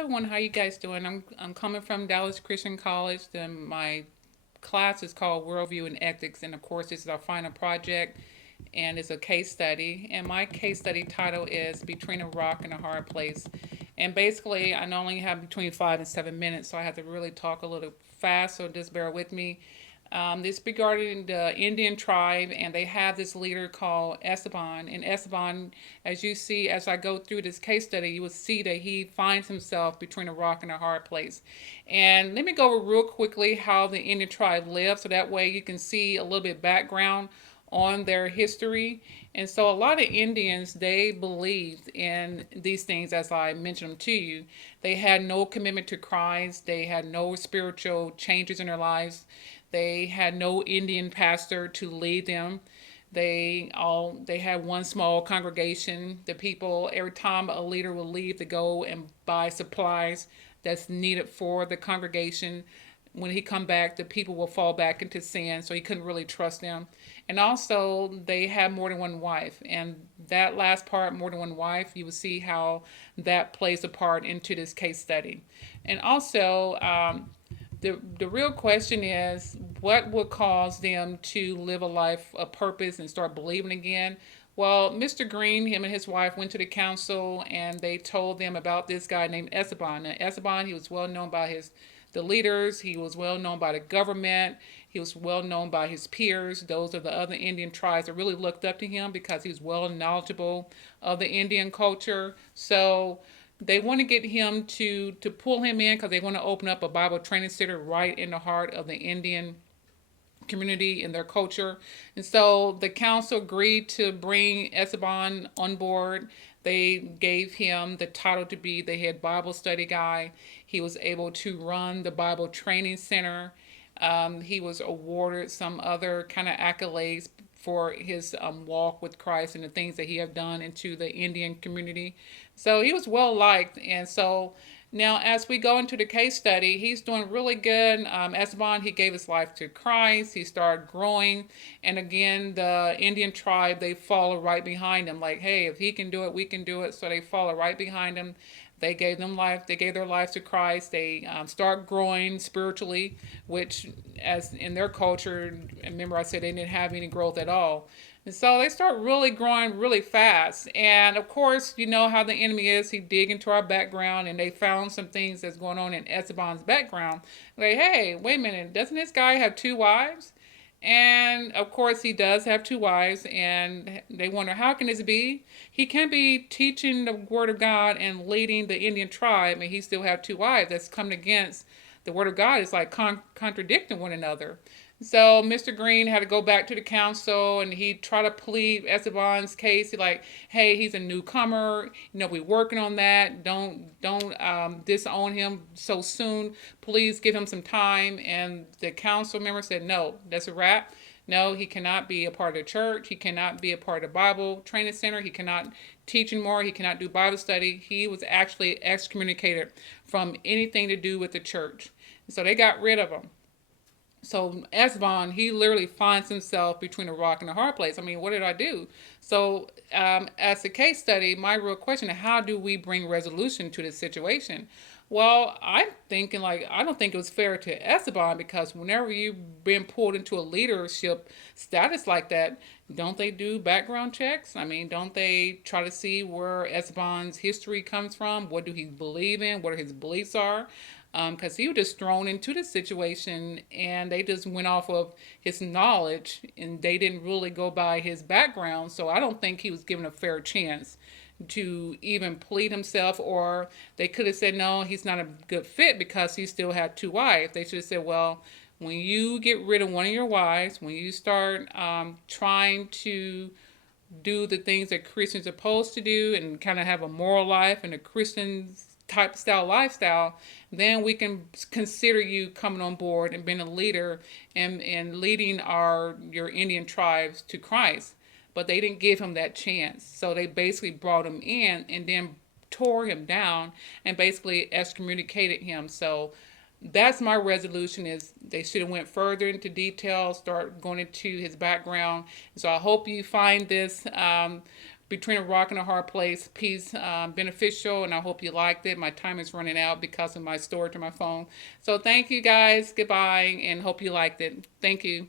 everyone. How you guys doing? I'm coming from Dallas Christian College. And my class is called Worldview and Ethics, and of course, this is our final project, and it's a case study. And my case study title is Between a Rock and a Hard Place. And basically, I only have between 5 and 7 minutes, so I have to really talk a little fast. So just bear with me. This regarding the Indian tribe, and they have this leader called Esteban. And Esteban, as you see, as I go through this case study, you will see that he finds himself between a rock and a hard place. And let me go over real quickly how the Indian tribe lived, so that way you can see a little bit background on their history. And so a lot of Indians, they believed in these things as I mentioned them to you. They had no commitment to Christ. They had no spiritual changes in their lives. They had no Indian pastor to lead them. They had one small congregation. The people, every time a leader would leave to go and buy supplies that's needed for the congregation, when he come back, the people will fall back into sin, so he couldn't really trust them. And also, they had more than one wife, and that last part, more than one wife, you will see how that plays a part into this case study. And also, the real question is, what would cause them to live a life of purpose and start believing again? Well, Mr. Green, him and his wife went to the council and they told them about this guy named Esteban. Now, Esteban, he was well known by the leaders. He was well known by the government. He was well known by his peers. Those of the other Indian tribes that really looked up to him because he was well knowledgeable of the Indian culture. So they want to get him to pull him in because they want to open up a Bible training center right in the heart of the Indian community and their culture. And so the council agreed to bring Esteban on board. They gave him the title to be the head Bible study guy. He was able to run the Bible training center. He was awarded some other kind of accolades for his walk with Christ and the things that he had done into the Indian community. So he was well liked. And so now, as we go into the case study, he's doing really good. Esteban, he gave his life to Christ. He started growing. And again, the Indian tribe, they follow right behind him. Like, hey, if he can do it, we can do it. So they follow right behind him. They gave them life. They gave their lives to Christ. They start growing spiritually, which, as in their culture, remember I said they didn't have any growth at all. And so they start really growing really fast. And of course, you know how the enemy is. He dig into our background and they found some things that's going on in Esteban's background. Like, hey, wait a minute, doesn't this guy have two wives? And of course, he does have two wives, and they wonder how can this be? He can't be teaching the word of God and leading the Indian tribe, and he still have two wives. That's coming against the word of God. It's like contradicting one another. So Mr. Green had to go back to the council and he tried to plead Esteban's case. He like, hey, he's a newcomer. We're working on that. Don't disown him so soon. Please give him some time. And the council member said, no, that's a wrap. No, he cannot be a part of the church. He cannot be a part of the Bible training center. He cannot teach anymore. He cannot do Bible study. He was actually excommunicated from anything to do with the church. So they got rid of him. So Esteban, he literally finds himself between a rock and a hard place. I mean, what did I do? So as a case study, my real question is, how do we bring resolution to this situation? Well, I'm thinking like, I don't think it was fair to Esteban because whenever you've been pulled into a leadership status like that, don't they do background checks? I mean, don't they try to see where Esteban's history comes from? What do he believe in? What his beliefs are? Because he was just thrown into the situation and they just went off of his knowledge and they didn't really go by his background. So I don't think he was given a fair chance to even plead himself, or they could have said, no, he's not a good fit because he still had two wives. They should have said, well, when you get rid of one of your wives, when you start trying to do the things that Christians are supposed to do and kind of have a moral life and a Christian type style lifestyle, then we can consider you coming on board and being a leader and leading your Indian tribes to Christ. But they didn't give him that chance. So they basically brought him in and then tore him down and basically excommunicated him. So that's my resolution, is they should have went further into detail, start going into his background. So I hope you find this Between a Rock and a Hard Place piece, beneficial, and I hope you liked it. My time is running out because of my storage on my phone. So thank you guys. Goodbye, and hope you liked it. Thank you.